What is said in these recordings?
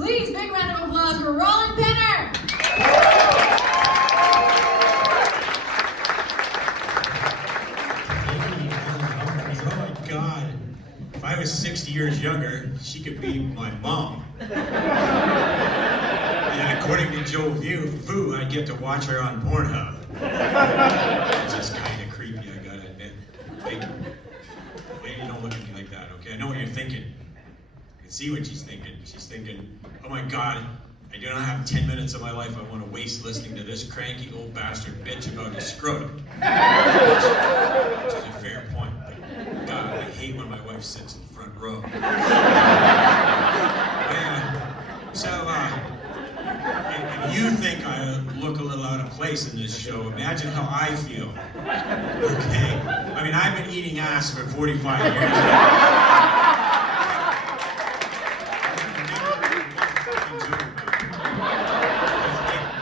Please, big round of applause for Roland Penner. Oh my God. If I was 60 years younger, she could be my mom. And according to Joe Vu, I'd get to watch her on Pornhub. It's just kind of creepy, I gotta admit. Hey, lady, don't look at me like that, okay? I know what you're thinking. I can see what she's thinking. She's thinking, oh my God, I do not have 10 minutes of my life I want to waste listening to this cranky old bastard bitch about his scrotum. Which is a fair point, but God, I hate when my wife sits in the front row. If you think I look a little out of place in this show, imagine how I feel. Okay? I mean, I've been eating ass for 45 years now.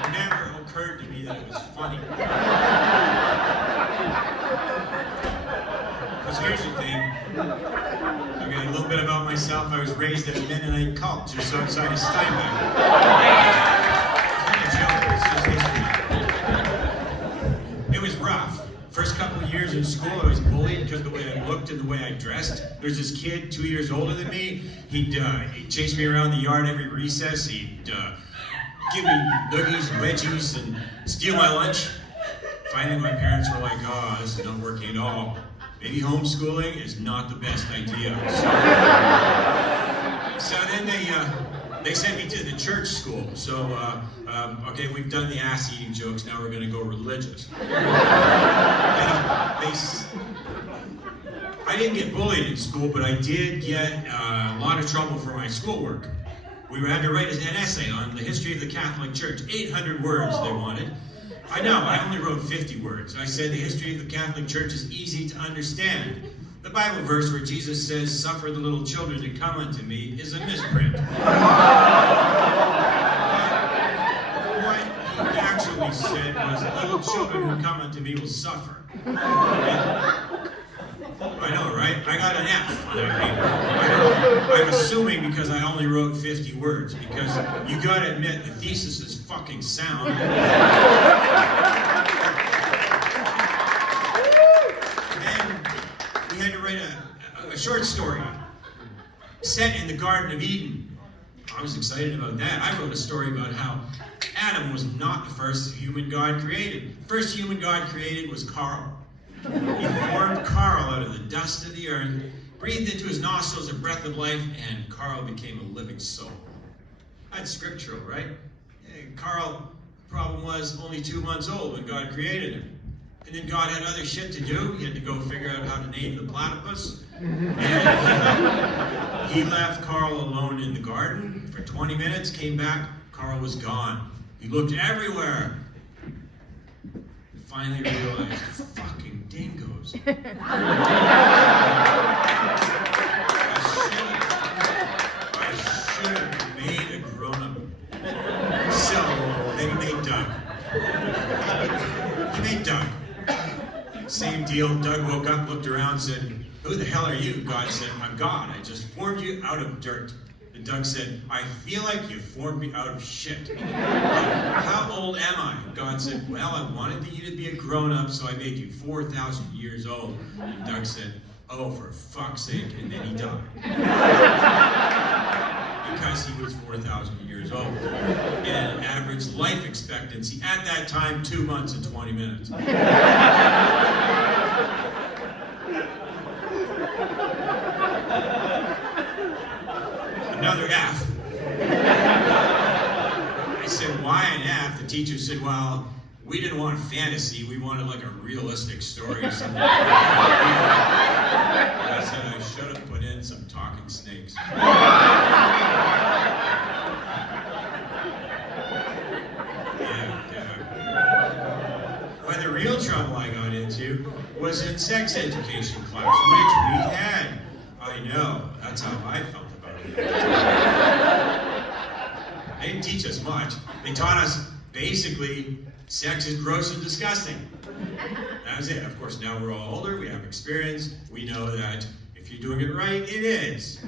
It never occurred to me that it was funny. Because here's the thing. Okay, a little bit about myself. I was raised in a Mennonite cult just outside of Steinbach. It was rough. First couple of years in school, I was bullied because of the way I looked and the way I dressed. There's this kid 2 years older than me. He'd chase me around the yard every recess. He'd give me noogies, wedgies, and steal my lunch. Finally, my parents were like, oh, this is not working at all. Maybe homeschooling is not the best idea. So then they sent me to the church school. So, okay, we've done the ass-eating jokes, now we're going to go religious. I didn't get bullied in school, but I did get a lot of trouble for my schoolwork. We had to write an essay on the history of the Catholic Church. 800 words they wanted. I know, I only wrote 50 words. I said the history of the Catholic Church is easy to understand. The Bible verse where Jesus says, suffer the little children to come unto me, is a misprint. What he actually said was, the little children who come unto me will suffer. I know, right? I got an F on that paper. I'm assuming because I only wrote 50 words, because you gotta admit the thesis is fucking sound. Then we had to write a short story set in the Garden of Eden. I was excited about that. I wrote a story about how Adam was not the first human God created. The first human God created was Carl. He formed Carl out of the dust of the earth, breathed into his nostrils a breath of life, and Carl became a living soul. That's scriptural, right? Carl, the problem was, only 2 months old when God created him. And then God had other shit to do. He had to go figure out how to name the platypus. And he left Carl alone in the garden for 20 minutes, came back, Carl was gone. He looked everywhere. Finally realized, fucking dingoes. I should have made a grown-up. So they made Doug. He made Doug. Same deal. Doug woke up, looked around, said, who the hell are you? God said, I'm God. I just formed you out of dirt. And Doug said, I feel like you formed me out of shit. How old am I? God said, well, I wanted you to be a grown-up, so I made you 4,000 years old. And Doug said, oh, for fuck's sake. And then he died. Because he was 4,000 years old. And average life expectancy at that time, 2 months and 20 minutes. Another F. I said, why an F? The teacher said, well, we didn't want fantasy, we wanted like a realistic story. Something like that. And I said, I should have put in some talking snakes. Well, the real trouble I got into was in sex education class, which we had. I know, that's how I felt. They didn't teach us much. They taught us, basically, sex is gross and disgusting. That was it. Of course, now we're all older, we have experience, we know that if you're doing it right, it is.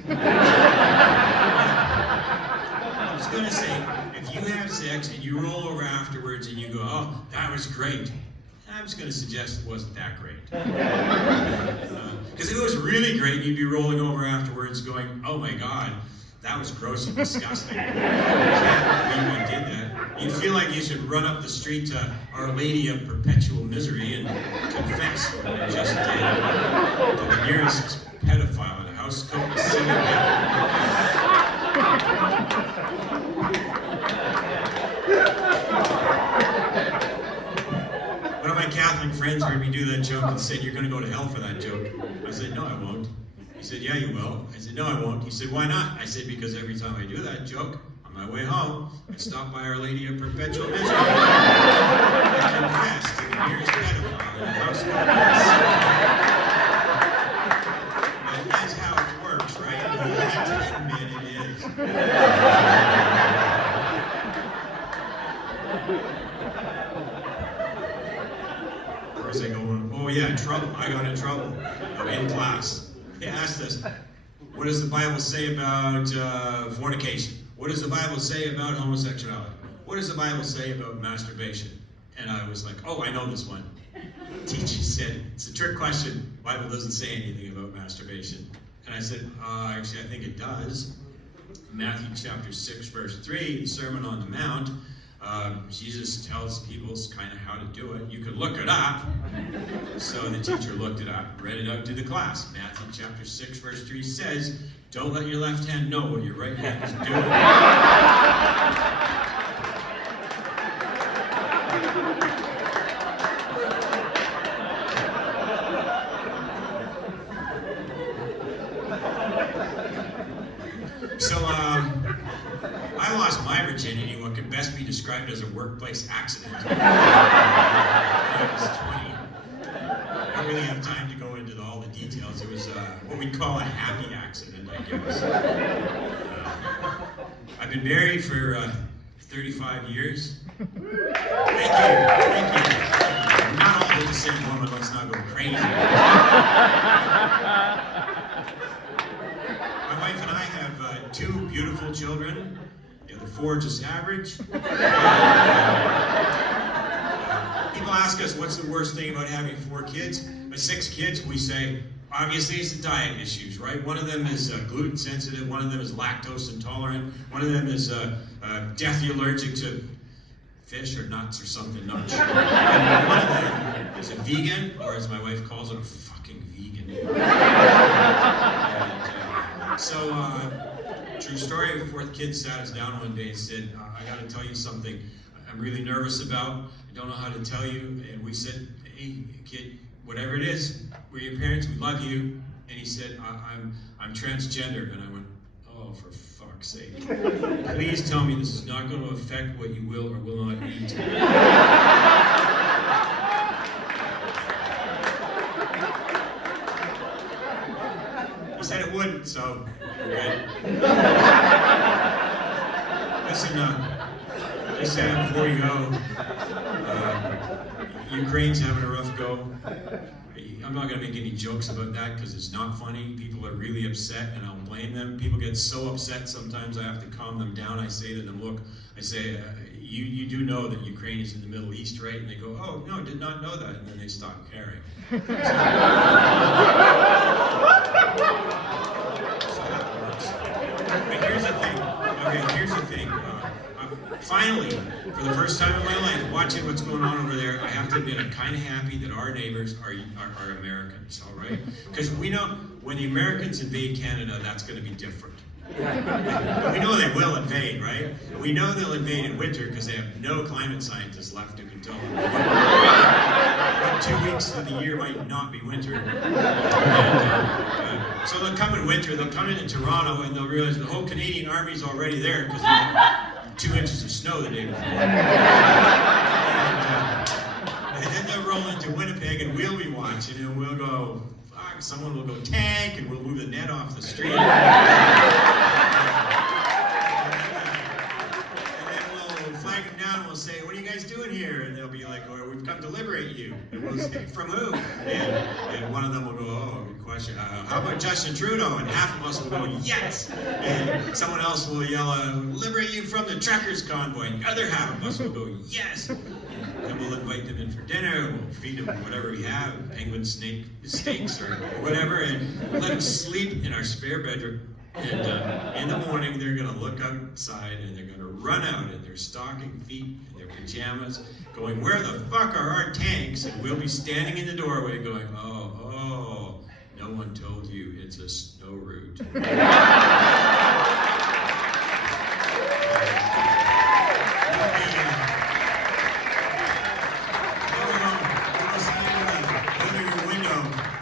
It's going to say, if you have sex and you roll over afterwards and you go, oh, that was great, I'm just going to suggest it wasn't that great. Because if it was really great, you'd be rolling over afterwards going, oh my God, that was gross and disgusting. I can't believe I did that. You feel like you should run up the street to Our Lady of Perpetual Misery and confess what you just did to the nearest pedophile in a house coat of One of my Catholic friends heard me do that joke and said, you're going to go to hell for that joke. I said, no, I won't. He said, yeah, you will. I said, no, I won't. He said, why not? I said, because every time I do that joke, on my way home, I stop by Our Lady of Perpetual Misery. I confess to the nearest pedophile in the house. That is how it works, right? You have to admit it is. Where was I going? Oh yeah, trouble. I got in trouble in class. They asked us, what does the Bible say about fornication? What does the Bible say about homosexuality? What does the Bible say about masturbation? And I was like, oh, I know this one. The teacher said, it's a trick question. The Bible doesn't say anything about masturbation. And I said, actually, I think it does. Matthew chapter 6, verse 3, the Sermon on the Mount, Jesus tells people kind of how to do it. You can look it up. So the teacher looked it up, read it out to the class. Matthew chapter 6, verse 3 says, don't let your left hand know what your right hand is doing. So, I lost my virginity in what could best be described as a workplace accident. When I was 20. I don't really have time to go into all the details. It was what we'd call a happy accident, I guess. I've been married for 35 years. Thank you. I'm not all with the same woman, let's not go crazy. My wife and I have 2 beautiful children. The other 4 just average. People ask us what's the worst thing about having 4 kids. With 6 kids, we say, obviously it's the diet issues, right? One of them is gluten sensitive, one of them is lactose intolerant, one of them is deathly allergic to fish or nuts or something, not sure. And one of them is a vegan, or as my wife calls it, a fucking vegan. So, true story, the 4th kid sat us down one day and said, I gotta tell you something I'm really nervous about. I don't know how to tell you. And we said, hey, kid, whatever it is, we're your parents, we love you. And he said, I'm transgender. And I went, oh, for fuck's sake. Please tell me this is not going to affect what you will or will not eat. He said it wouldn't, so we're good. Listen, just saying before you go, Ukraine's having a rough go. I'm not going to make any jokes about that because it's not funny. People are really upset and I'll blame them. People get so upset sometimes I have to calm them down. I say to them, look, I say, you do know that Ukraine is in the Middle East, right? And they go, oh, no, did not know that. And then they stop caring. So that works. But here's the thing. Okay, here's the thing. Finally, for the first time in my life, watching what's going on over there, I have to admit I'm kind of happy that our neighbors are Americans, all right? Because we know when the Americans invade Canada, that's going to be different. We know they will invade, right? We know they'll invade in winter because they have no climate scientists left who can tell them what 2 weeks of the year might not be winter. So they'll come in winter, they'll come into Toronto, and they'll realize the whole Canadian Army's already there because 2 inches of snow the day before. And then they'll roll into Winnipeg and we'll be watching and we'll go, fuck, someone will go tank and we'll move the net off the street. And then we'll flag them down and we'll say, what are you guys doing here? And they'll be like, oh, we've come to liberate. liberate you. And we'll say, from who? And one of them will go, oh, good question. How about Justin Trudeau? And half of us will go, yes. And someone else will yell, liberate you from the truckers convoy. And the other half of us will go, yes. And we'll invite them in for dinner. We'll feed them whatever we have, penguin snake steaks or whatever, and let them sleep in our spare bedroom. And in the morning, they're going to look outside and they're going to run out in their stocking feet and their pajamas, going, where the fuck are our tanks? And we'll be standing in the doorway going, oh, no one told you it's a snow route.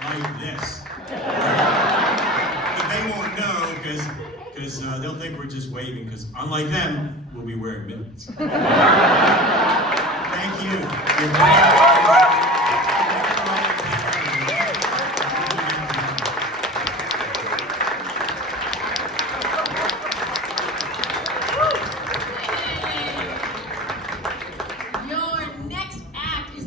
Like this. But they won't know because they'll think we're just waving, because unlike them, we'll be wearing mittens. Thank you.